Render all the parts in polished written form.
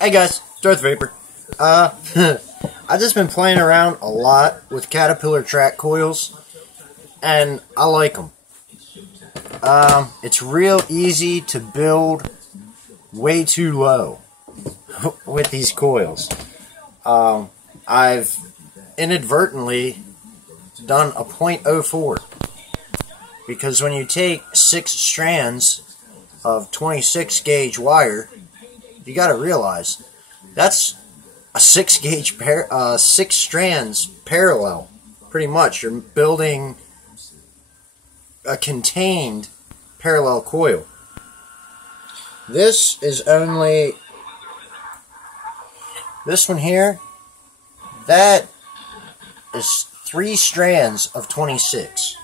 Hey guys, Darth Vapor. I've just been playing around a lot with Caterpillar track coils, and I like them. It's real easy to build way too low with these coils. I've inadvertently done a .04 because when you take 6 strands of 26 gauge wire, you got to realize that's a 6 gauge 6 strands parallel. Pretty much, you're building a contained parallel coil. This is only this one here. That is 3 strands of 26.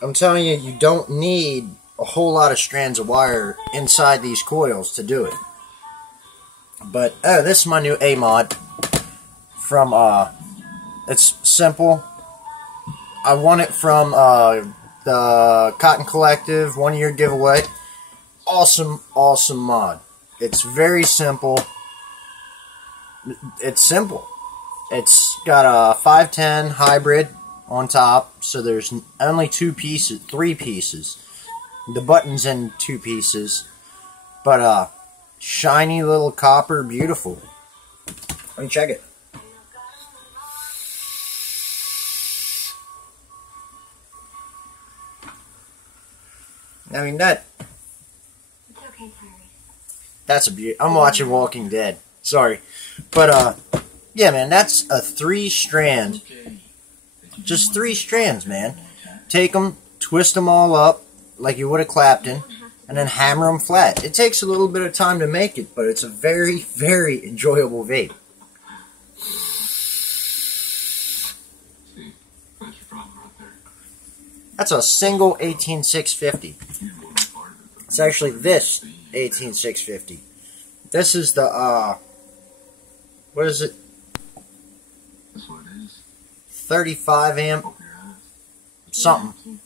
I'm telling you, you don't need a whole lot of strands of wire inside these coils to do it. But, oh, this is my new A mod from, it's simple. I won it from, the Cotton Collective 1-year giveaway. Awesome, awesome mod. It's very simple. It's simple. It's got a 510 hybrid on top, so there's only 3 pieces. The button's in 2 pieces, but shiny little copper, beautiful. Let me check it. I mean that. It's okay, Terry. That's a beauty. I'm watching Walking Dead. Sorry, but yeah, man, that's a 3 strand. Just 3 strands, man. Take them, twist them all up like you would a Clapton, and then hammer them flat. It takes a little bit of time to make it, but it's a very, very enjoyable vape. That's a single 18650. It's actually this 18650. This is the, what is it? 35 amp something.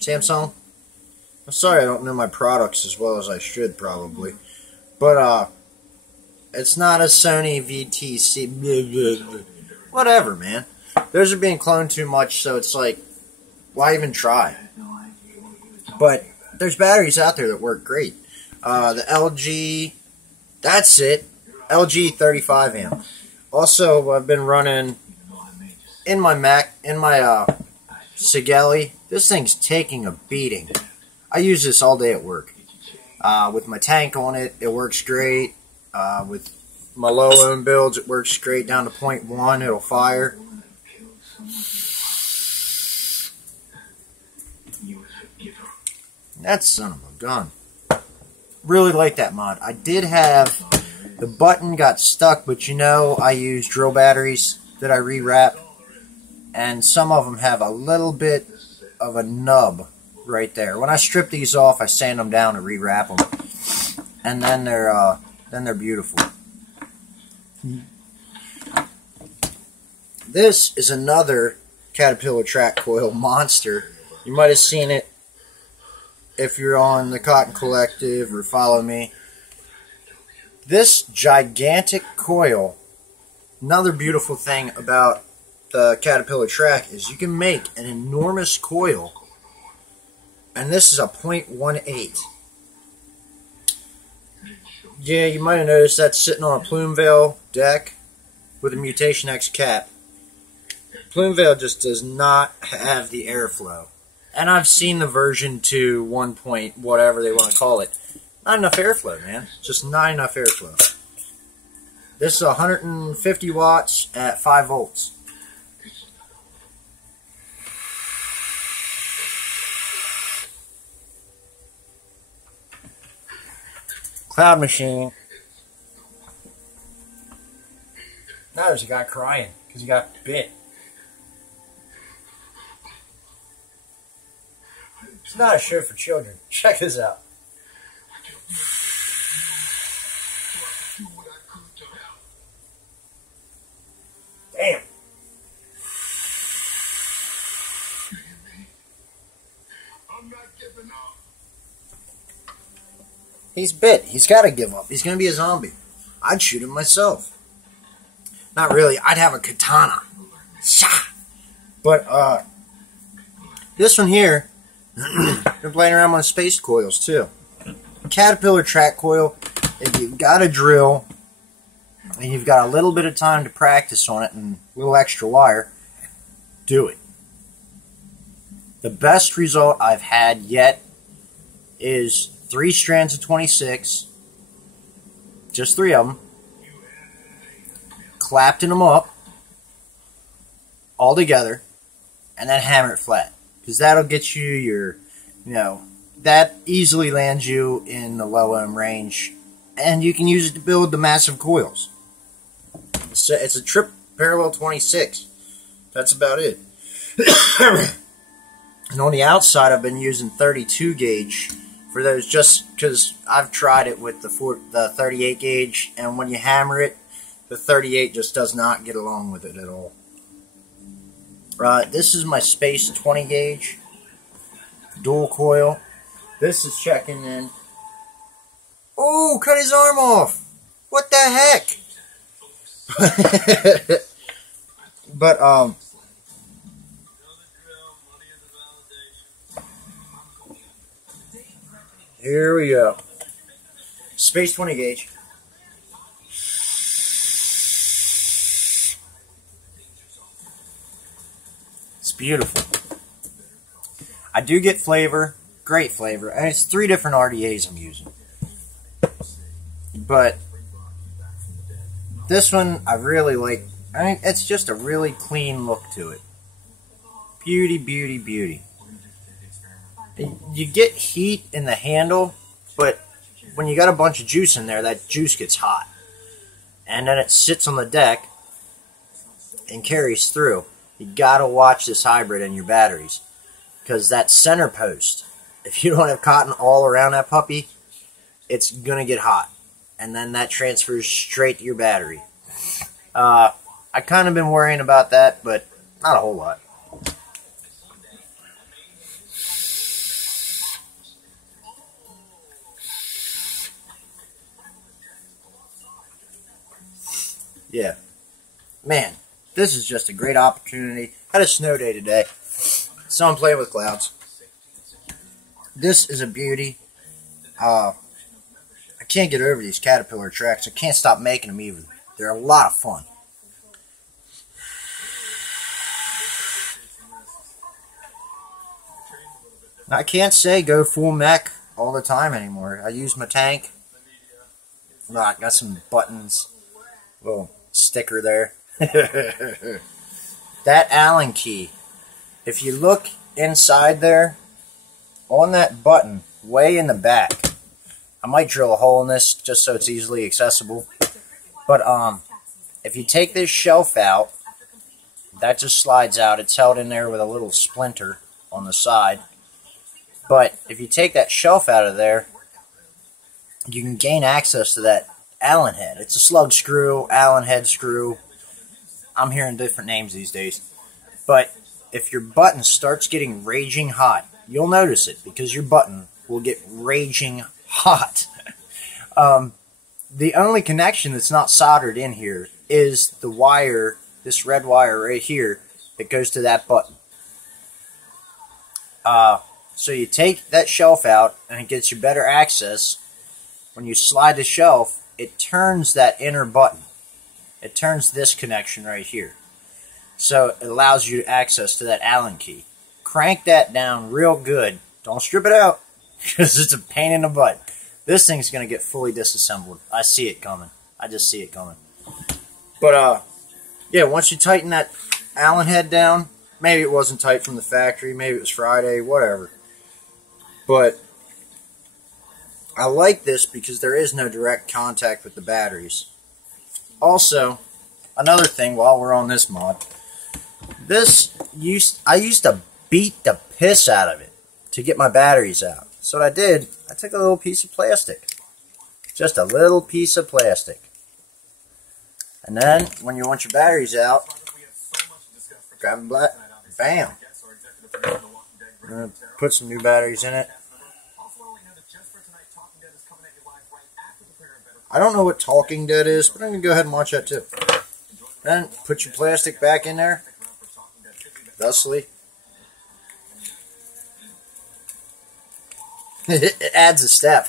Samsung. I'm sorry I don't know my products as well as I should probably. But it's not a Sony VTC. Blah, blah, blah. Whatever, man. Those are being cloned too much, so it's like, why even try? But there's batteries out there that work great. The LG, that's it. LG 35 amp. Also, I've been running in my Sigelli. This thing's taking a beating. I use this all day at work. With my tank on it, it works great. With my low-ohm builds, it works great down to 0.1. It'll fire. That son of a gun. Really like that mod. I did have the button got stuck, but you know I use drill batteries that I rewrap, and some of them have a little bit of a nub right there. When I strip these off, I sand them down and rewrap them, and then they're beautiful. This is another Caterpillar track coil monster. You might have seen it if you're on the Cotton Collective or follow me. This gigantic coil, another beautiful thing about the Caterpillar track is you can make an enormous coil, and this is a .18. Yeah, you might have noticed that's sitting on a Plumeveil deck with a Mutation X cap. Plumeveil just does not have the airflow. And I've seen the version 2, 1 point, whatever they want to call it. Not enough airflow, man. Just not enough airflow. This is 150 watts at 5 volts. Cloud machine. Now there's a guy crying because he got bit. It's not a show for children. Check this out. Damn. He's bit. He's got to give up. He's going to be a zombie. I'd shoot him myself. Not really. I'd have a katana. Shah! But, this one here, been playing around with space coils, too. Caterpillar track coil, if you've got a drill, and you've got a little bit of time to practice on it, and a little extra wire, do it. The best result I've had yet is 3 strands of 26, just 3 of them, clapping them up all together, and then hammer it flat. Because that'll get you your, that easily lands you in the low ohm range, and you can use it to build the massive coils. It's a trip parallel 26. That's about it. And on the outside, I've been using 32 gauge for those, just because I've tried it with the 38 gauge, and when you hammer it, the 38 just does not get along with it at all. This is my Space 20 gauge dual coil. This is checking in. Oh, cut his arm off! What the heck? But here we go. Space 20 gauge. It's beautiful. I do get flavor, great flavor, and it's 3 different RDAs I'm using. But this one I really like. It's just a really clean look to it. Beauty, beauty, beauty. You get heat in the handle, but when you got a bunch of juice in there, that juice gets hot. And then it sits on the deck and carries through. You gotta watch this hybrid in your batteries, because that center post, if you don't have cotton all around that puppy, it's gonna get hot, and then that transfers straight to your battery. I kind of been worrying about that, but not a whole lot. Yeah, man. This is just a great opportunity. Had a snow day today, so I'm playing with clouds. This is a beauty. I can't get over these Caterpillar tracks. I can't stop making them either. They're a lot of fun. I can't say go full mech all the time anymore. I use my tank. I got some buttons. Little sticker there. That Allen key, if you look inside there, on that button, way in the back, I might drill a hole in this just so it's easily accessible, but if you take this shelf out, that just slides out. It's held in there with a little splinter on the side, but if you take that shelf out of there, you can gain access to that Allen head. It's a slug screw, Allen head screw. I'm hearing different names these days. But if your button starts getting raging hot, you'll notice it, because your button will get raging hot. The only connection that's not soldered in here is the wire, this red wire right here, that goes to that button. So you take that shelf out, and it gets you better access. When you slide the shelf, it turns that inner button. It turns this connection right here. So it allows you access to that Allen key. Crank that down real good. Don't strip it out, because it's a pain in the butt. This thing's going to get fully disassembled. I see it coming. I just see it coming. But, yeah, once you tighten that Allen head down, maybe it wasn't tight from the factory, maybe it was Friday, whatever. But I like this because there is no direct contact with the batteries. Also, another thing while we're on this mod, I used to beat the piss out of it to get my batteries out. So what I did, I took a little piece of plastic. Just a little piece of plastic. And then, when you want your batteries out, grab them, bam. Put some new batteries in it. I don't know what Talking Dead is, but I'm going to go ahead and watch that too. Then put your plastic back in there, thusly. It adds a step.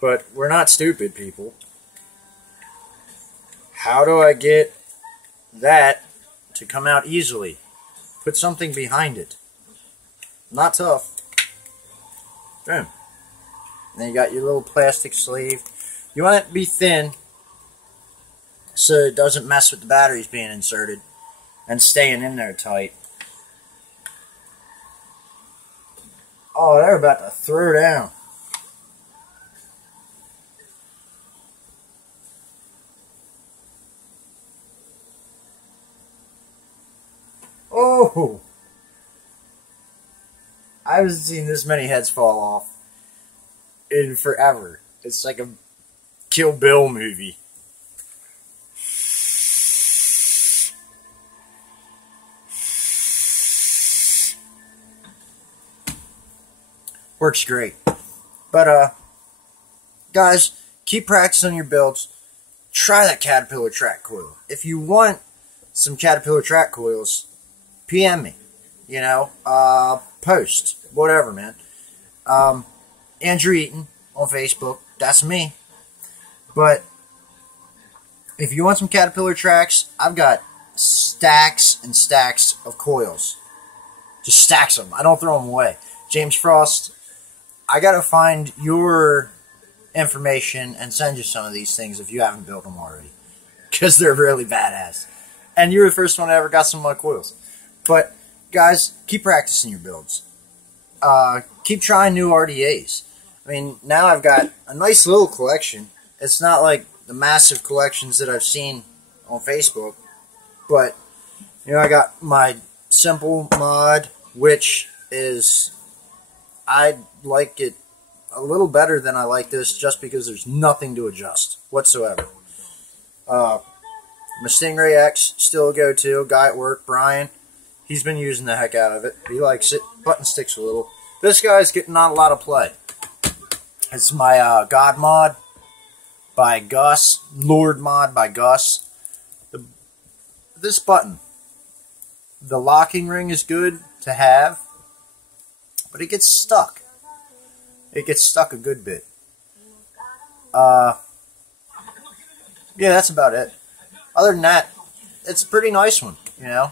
But we're not stupid, people. How do I get that to come out easily? Put something behind it. Not tough. Boom. Then you got your little plastic sleeve. You want it to be thin so it doesn't mess with the batteries being inserted and staying in there tight. Oh, they're about to throw down. Oh! I haven't seen this many heads fall off in forever. It's like a Kill Bill movie. Works great. But, guys, keep practicing your builds. Try that Caterpillar track coil. If you want some Caterpillar track coils, PM me. You know, post. Whatever, man. Andrew Eaton on Facebook. That's me. But if you want some Caterpillar tracks, I've got stacks and stacks of coils. Just stacks of them. I don't throw them away. James Frost, I gotta find your information and send you some of these things if you haven't built them already. Because they're really badass. And you're the first one that ever got some of my coils. But, guys, keep practicing your builds. Keep trying new RDAs. I mean, now I've got a nice little collection. It's not like the massive collections that I've seen on Facebook. But, you know, I got my simple mod, which is, I like it a little better than I like this just because there's nothing to adjust whatsoever. My Stingray X, still a go-to. Guy at work, Brian, he's been using the heck out of it. He likes it. Button sticks a little. This guy's getting not a lot of play. It's my God mod by Gus. Lord mod by Gus. This button. The locking ring is good to have, but it gets stuck. It gets stuck a good bit. Yeah, that's about it. Other than that, it's a pretty nice one, you know.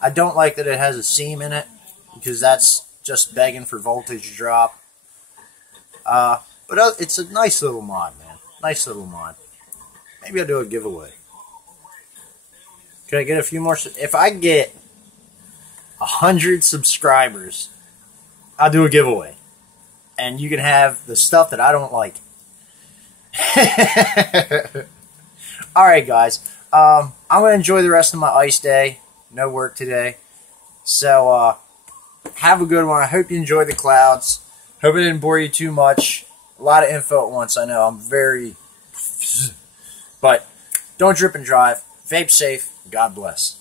I don't like that it has a seam in it, because that's just begging for voltage drop. But it's a nice little mod, man. Nice little mod. Maybe I'll do a giveaway. Can I get a few more? If I get 100 subscribers, I'll do a giveaway. And you can have the stuff that I don't like. Alright, guys. I'm going to enjoy the rest of my ice day. No work today. So, have a good one. I hope you enjoyed the clouds. Hope it didn't bore you too much. A lot of info at once. I know. I'm very... But, don't drip and drive. Vape safe. God bless.